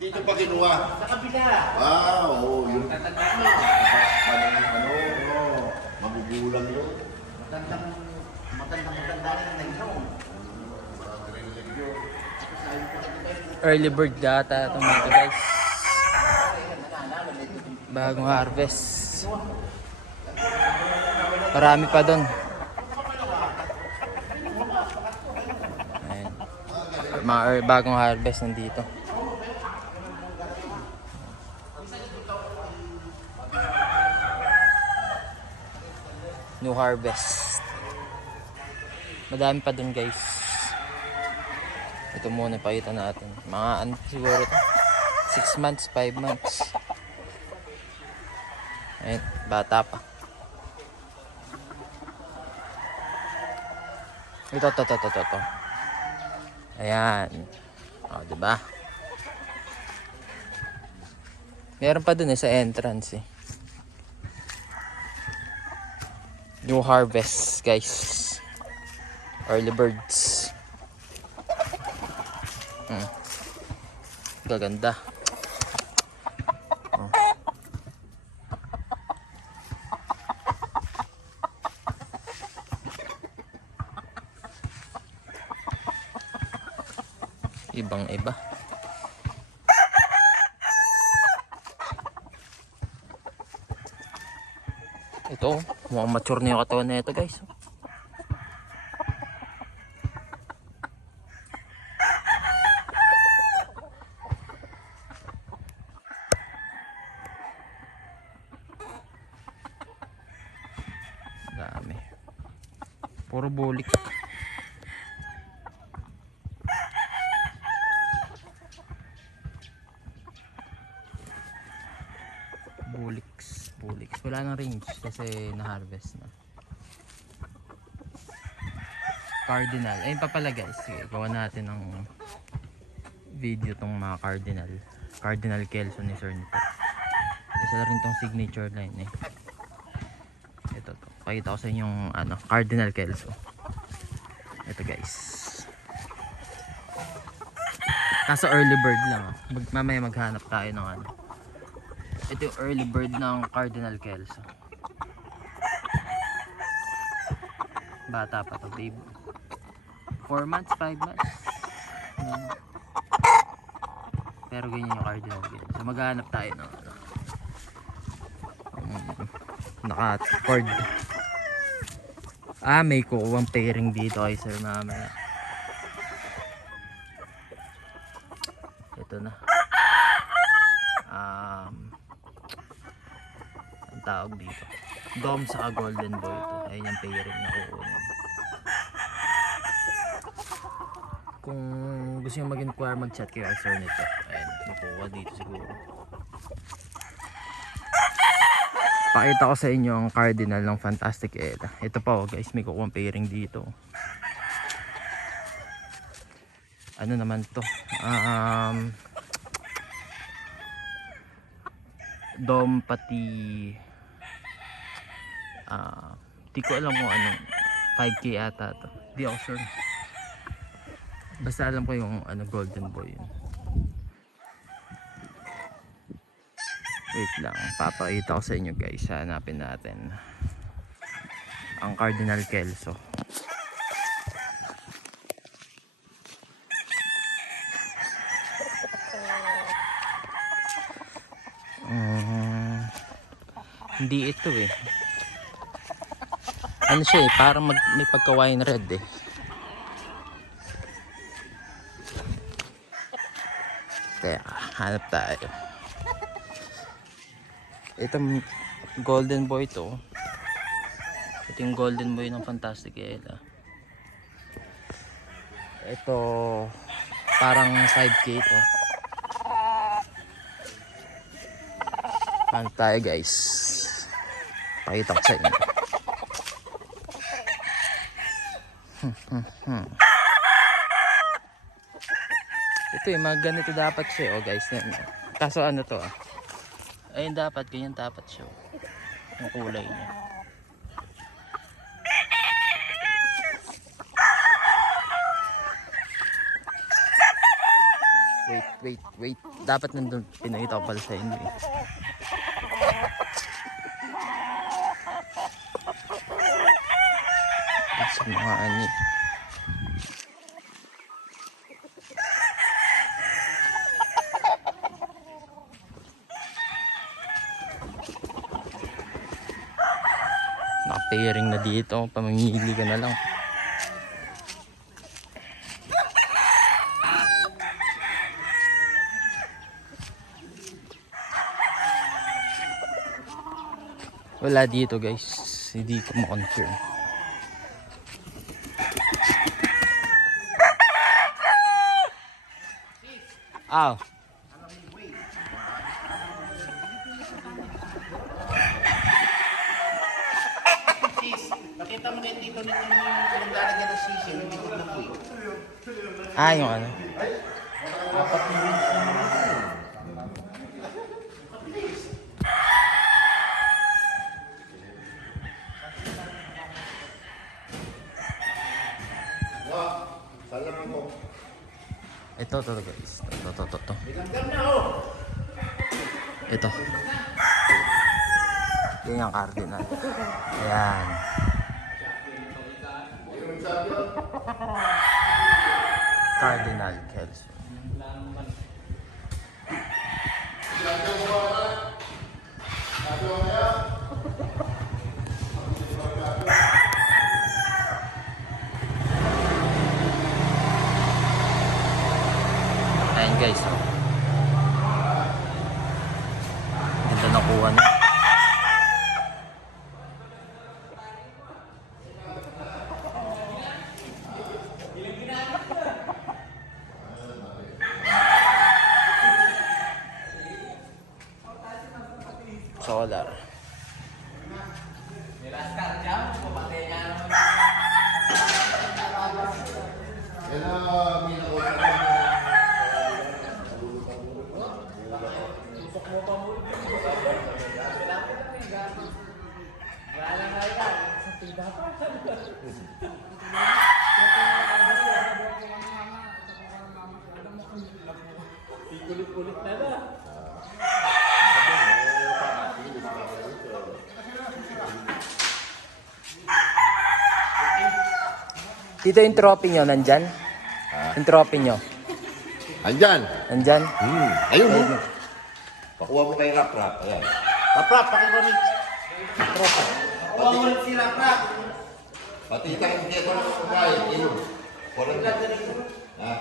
Dito pa kinuha. Sa kabila. Wow, yung Tatandaan mo. magugulang yun. Magandang na yun. Early bird data itong mga guys. Bagong harvest. Marami pa doon. Ayan. Mga bagong harvest nandito. New harvest. Madami pa doon guys. Ito muna pakita natin. Mga ano siguro ito? 6 months, 5 months. Ayun, bata pa. Ito. Ayan. O, diba? Meron pa dun sa entrance eh. New harvest, guys. Early birds. Gaganda. Oh. Ibang iba. Ito, mukhang mature na yung katawan na ito guys. Dami. Puro bulik. Buliks. Wala nang range kasi na-harvest na. Cardinal. Ayun pa pala guys. Sige, gawa natin ng video tong mga cardinal. Cardinal Kelso ni Sir nito. Isa na rin tong signature line eh. Ito to. Pakita ko sa inyo yung ano, Cardinal Kelso. Ito guys. Kaso early bird lang. Mamaya maghanap tayo ng ano. Ito yung early bird ng Cardinal Kelso. Bata pa to babe. 4 months, 5 months. Ayan. Pero ganyan yung Cardinal Kelso. So maghanap tayo ng ano. Naka-cord. May kukuwang pairing dito kay sir mamaya. Ito na. Ang tawag dito. Dom sa golden boy ito. Ayun yung pairing na kukunin. Kung gusto nyo mag-inquire, mag-chat kayo kay sir nito. Ayun, makukuha dito siguro. Pakita ko sa inyo ang cardinal ng Fantastic Ella. Ito pa oh guys, may kukuha pairing dito. Ano naman to? Dom pati di ko alam kung anong 5K ata to. Di ako sure. Basta alam ko yung ano, golden boy yun. Wait lang, papakita ko sa inyo guys. Hanapin natin ang Cardinal Kelso. Hindi ito eh. Ano siya eh, parang may pagka-wine red eh. Kaya hanap tayo. Itong golden boy to. Ito yung golden boy ng Fantastic Ella. Ito parang 5K to. Hanap tayo guys. Pakita ko sa inyo. Ito yung mga ganito dapat siya oh guys. Kaso ano to ayun dapat, ganyan dapat siya yung kulay niya. Wait. wait. Dapat nandun, pinakita ko pala sa inyo eh. Sa mga ani. Naka-pairing na dito, pamimili ka na lang. Wala dito guys, hindi ko ma-confirm. Aw. Pakita mo na yung dito nito yung lalagyan ng sisi, yung likod ng buhay. Ah, yung ano. Apat na rin. Salam mo. Ito guys. Ito. Ilanggam na oh. Ito. Yan yung cardinal. Ayan. Cardinal Kelso. Ayan guys, oh. Ganda nakuha na. Solar. Yan na, minakausap Kulit-kulit na na. Dito yung trophy nyo, nandyan? Yung trophy nyo, Andyan. nandyan? Ayun mo. Pakuha mo kay Rap-Rap. Ayan. Rap-Rap, pakiwa mo. Pakuha mo rin si Rap-Rap. Pati ka yung kaya ko ng kumain. Ayun. Walang ha?